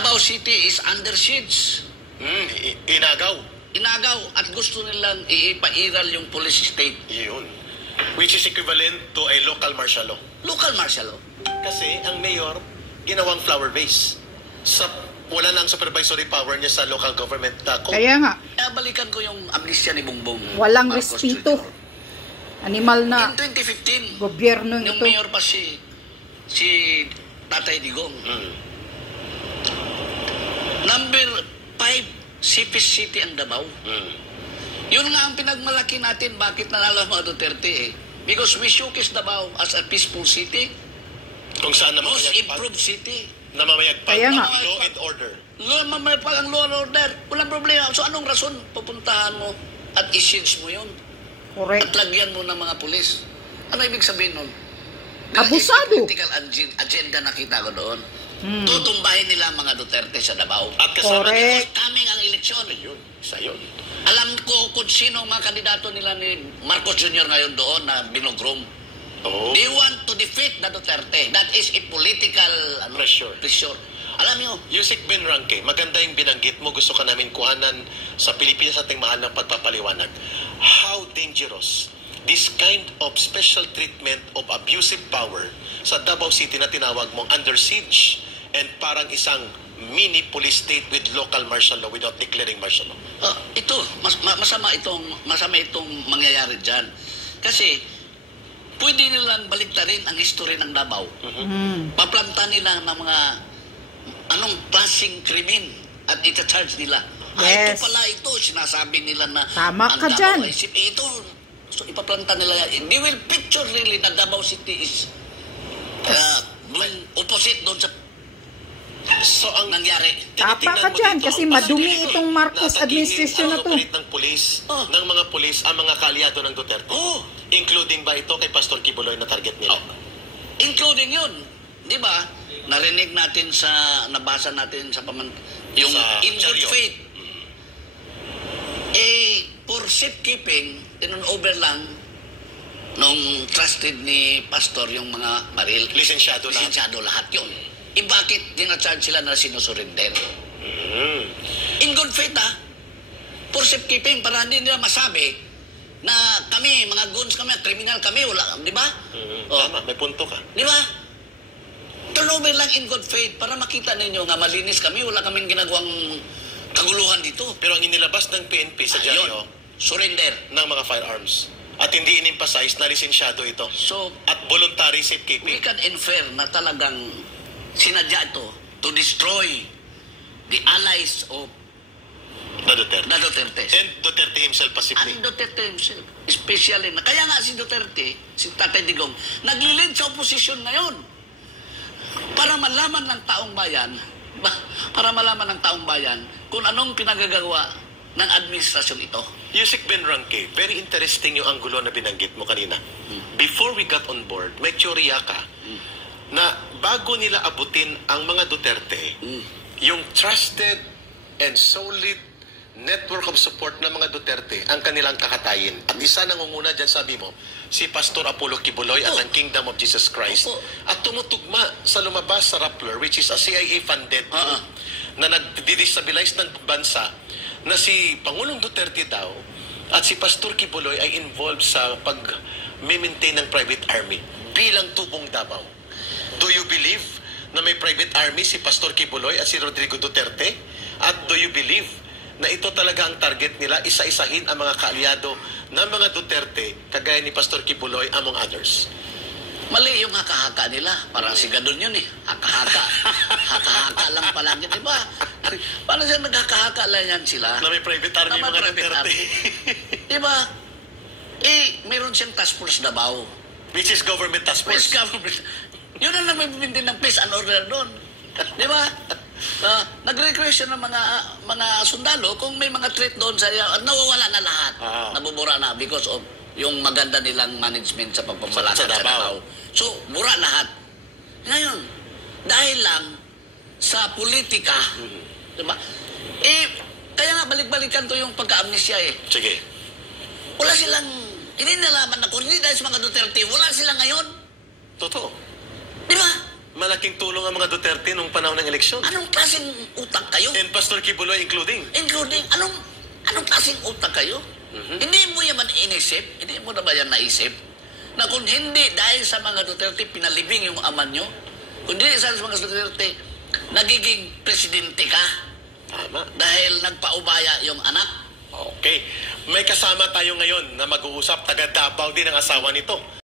Davao City is under siege. Inagaw. Inagaw at gusto nilang iipairal yung police state. Yun. Which is equivalent to a local martial law. Local martial law. Kasi ang mayor, ginawang flower base. Wala na ang supervisory power niya sa local government. Kaya nga. Kaya balikan ko yung amnestia ni Bongbong Walang Marcos respeto. Jr. Animal na In 2015, gobyerno yung ito. mayor pa si Tatay Digong. Number 5, Sipis City ang Davao. Yun nga ang pinagmalaki natin bakit nanalo ang mga Duterte eh. Because we showcase Davao as a peaceful city. Kung saan na Most improved city. Namamayagpag Kaya ng nga. law and order. Mamayagpag ang law and order. Walang problema. So anong rason pupuntahan mo at i-siege mo yun? Correct. At lagyan mo ng mga pulis? Ano ibig sabihin nun? Abusado. Political agenda nakita ko doon. Tutumbahin nila ang mga Duterte sa Davao. At kasama Correct. Coming ang eleksyon. Yun. Isa yun. Alam ko kung sino ang mga kandidato nila ni Marcos Jr. ngayon doon na binogrom. Oh. They want to defeat the Duterte. That is a political pressure. Alam niyo, Yusek Ben Ranke, maganda yung binanggit mo. Gusto ka namin kuhanan sa Pilipinas ating mahal ng pagpapaliwanag. How dangerous this kind of special treatment of abusive power sa Davao City na tinawag mong under siege and parang isang mini police state with local martial law without declaring martial law. ito, masama itong mangyayari dyan. Kasi, pwede nilang baliktarin ang history ng Davao. Paplanta nila ng mga anong klaseng krimen at ita-charge nila. Yes. Ito pala ito, sinasabi nila na Tama ang ka Davao dyan. ay ito. So, ipaplanta nila yan. They will picture really na Davao City is opposite doon sa ang nangyari. Tapa ka dyan kasi madumi itong Marcos administration na to. Ng pulis, ng mga pulis, ang mga kaalyado ng Duterte. Including ba ito kay Pastor Kibuloy na target nila? Including yun. Di ba? Narinig natin nabasa natin sa yung Sa in good Diaryo. faith. For safekeeping, over lang nung trusted ni Pastor yung mga baril. Lisensyado lahat. Lisensyado lahat yun. Bakit dinacharge sila na sinusurrender? In good faith for safekeeping, para hindi nila masabi na kami, mga goons kami, kriminal kami, wala, di ba? Tama, may punto ka. Di ba? Turnover lang in good faith para makita ninyo nga malinis kami, wala kaming ginagawang kaguluhan dito. Pero ang inilabas ng PNP sa Diaryo, surrender ng mga firearms. At hindi in-emphasize na lisensyado ito. So, At voluntary we safekeeping. can infer na talagang sinadya ito to destroy the allies of Na Duterte. the Duterte. And Duterte himself possibly. And Duterte himself, especially na. Kaya nga si Duterte, si Tatay Digong, naglilid sa oposisyon ngayon para malaman ng taong bayan, kung anong pinagagawa ng administrasyon ito. Yusek Ben Ranke, very interesting yung anggulo na binanggit mo kanina. Before we got on board, may teorya ka na bago nila abutin ang mga Duterte, yung trusted and solid network of support ng mga Duterte ang kanilang kakatayin. At isa nangunguna dyan, sabi mo, si Pastor Apollo Kibuloy at ang Kingdom of Jesus Christ. At tumutugma sa lumabas sa Rappler, which is a CIA-funded group na nag-destabilize ng bansa, na si Pangulong Duterte daw at si Pastor Kibuloy ay involved sa pag-maintain ng private army bilang tubong Davao. Do you believe na may private army si Pastor Kibuloy at si Rodrigo Duterte? At do you believe na ito talaga ang target nila, isa-isahin ang mga kaalyado ng mga Duterte, kagaya ni Pastor Kibuloy, among others? Mali yung haka-haka nila. Parang si Gadon yun eh. Haka-haka. Haka-haka lang pala. Di ba? Parang siya naghaka-haka lang yan sila. Na may private army Na may mga private Duterte. army. Di ba? Meron siyang task force Davao. Which is government task Peace force. government. Yun ang nagpipintin ng peace and order doon. Di ba? Nag-request siya ng mga sundalo kung may mga threat doon sa nawawala na lahat. Nabubura na because of yung maganda nilang management sa pagpamalakad sa Davao. So, mura lahat. Ngayon, dahil lang sa politika, diba? Kaya nga balik-balikan to yung pagka-amnesya Sige. Wala silang, hindi nalaman na kung hindi dahil sa mga Duterte, wala silang ngayon. Totoo. Di ba? malaking tulong ang mga Duterte nung panahon ng eleksyon. Anong klaseng utak kayo? And Pastor Kibuloy including. Including, anong klaseng utak kayo? Hindi mo yaman inisip, hindi mo na ba yan naisip, na kung hindi dahil sa mga Duterte pinalibing yung ama nyo, kung hindi sa mga Duterte, nagiging presidente ka Tama. dahil nagpaubaya yung anak. Okay. May kasama tayo ngayon na mag-uusap, taga Davao din ang asawa nito.